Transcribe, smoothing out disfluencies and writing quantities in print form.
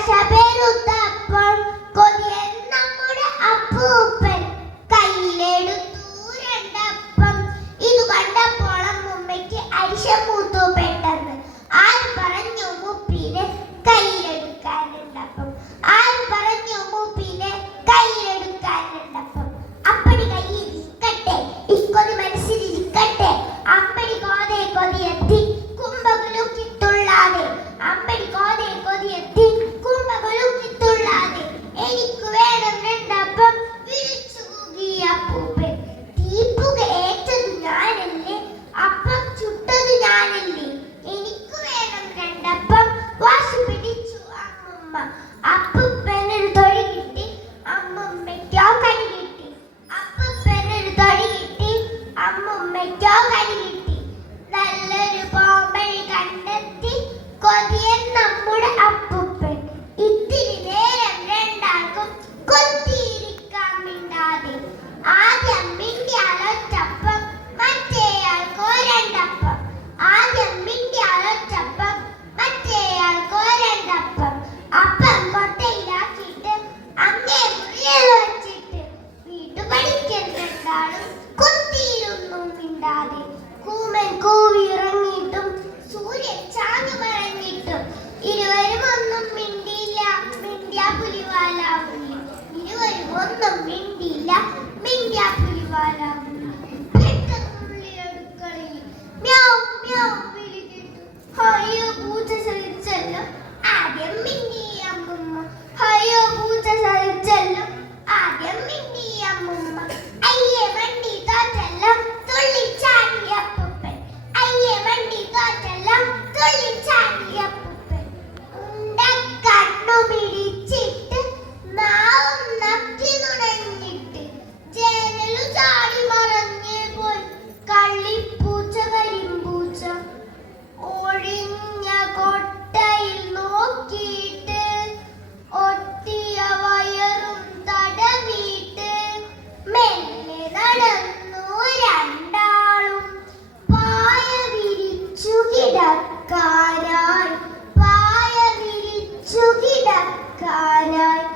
ദശ പെരുത്തപ്പോൾ കൊതിയൻ നമ്മുടെ അപ്പൂപ്പൻ കയ്യിലെടുത്തു രണ്ടപ്പം. ഇത് കണ്ടപ്പോൾ അമ്മുമ്മയ്ക്ക് അരിശം മൂത്തു പെട്ടെന്ന്. ആര് പറഞ്ഞു മുപ്പിനെ കയ്യിലെടുക്കാനുണ്ടപ്പം? ആര് പറഞ്ഞു മുപ്പിനെ കയ്യിലെടുക്കാനുണ്ടപ്പം? അപ്പടി കയ്യിലിരിക്കട്ടെ, ഇക്കൊതി മനസ്സിലിരിക്കട്ടെ. അമ്പടി കോതേ കൊതിയെത്തി കുംഭകുലുക്കി തുള്ളാതെ. അമ്പടി കോതേ കൊതിയെത്തി കുംഭകുലുക്കി തുള്ളാതെ. എനിക്ക് വേണം രണ്ടപ്പം വിളിച്ചു കൂകി അപ്പൂപ്പൻ. തീപ്പുക ഏറ്റത് ഞാനല്ലേ, അപ്പം ചുട്ടത് ഞാനല്ലേ. എനിക്ക് വേണം രണ്ടപ്പം വാശി പിടിച്ചു അമ്മുമ്മ. അപ്പൂപ്പനൊരു തൊഴി കിട്ടി, അമ്മുമ്മയ്ക്കോ കടി കിട്ടി. അപ്പൂപ്പനൊരു തൊഴി കിട്ടി, അമ്മുമ്മയ്ക്കോ കടി കിട്ടി. നല്ലൊരു പോംവഴി കണ്ടെത്തി കൊതിയൻ നമ്മുടെ അപ്പൂപ്പൻ. ഇത്തിരി നേരം രണ്ടാൾക്കും കൊത്തിയിരിക്കാൻ മിണ്ടാതെ. ആദ്യം മിണ്ടിയാലൊറ്റപ്പം, മറ്റേയാൾക്കോ രണ്ടപ്പം. ആദ്യം മിണ്ടിയാലൊറ്റപ്പം, മറ്റേയാൾക്കോ രണ്ടപ്പം. അപ്പം കൊട്ടയിലാക്കിയിട്ട് അങ്ങേ മുറിയിൽ വച്ചിട്ട് വീട്ടുപടിക്കൽ രണ്ടാളും കൊത്തിയിരുന്നു മിണ്ടാതെ. കൂമൻ കൂവി ഇറങ്ങിയിട്ടും സൂര്യൻ ചാഞ്ഞു മറഞ്ഞിട്ടും ഇരുവരും ഒന്നും മിണ്ടിയില്ല. മിണ്ടിയ പുലിവാലാവുള്ളി. ഇരുവരും ഒന്നും മിണ്ടിയില്ല. മിണ്ടിയ പുലിവാലാവുള്ളി. പെട്ടെന്നുള്ളി അടുക്കളയിൽ മ്യാവ് മ്യാവ് വിളി കേട്ടു. അയ്യോ പൂച്ച സഹിച്ചല്ലോ. ആദ്യം മിണ്ടി അമ്മുമ്മ. അയ്യോ പൂച്ച സഹിച്ചല്ലോ. ആദ്യം മിണ്ടി അമ്മുമ്മ. അയ്യേ വണ്ടി തോറ്റല്ലോ, തുള്ളിച്ചാടി അപ്പൂപ്പൻ. അയ്യേ വണ്ടി തോറ്റല്ലോ, തുള്ളിച്ചാടി അപ്പൂപ്പൻ. ഉണ്ടക്കണ്ണു പിടിച്ചിട്ട് നാവും നക്കി നുണഞ്ഞിട്ട് ജനലു ചാടി മറഞ്ഞേ പോയി കള്ളിപ്പൂച്ച കരിമ്പൂച്ച. ഒഴിഞ്ഞ കൊട്ടയിൽ നോക്കിയിട്ട് ഒട്ടിയ വയറും തടവിയിട്ട് മെല്ലെ നടന്നു രണ്ടാളും പായ വിരിച്ചു കിടക്കാനായി. പായ വിരിച്ചു കിടക്കാനായി.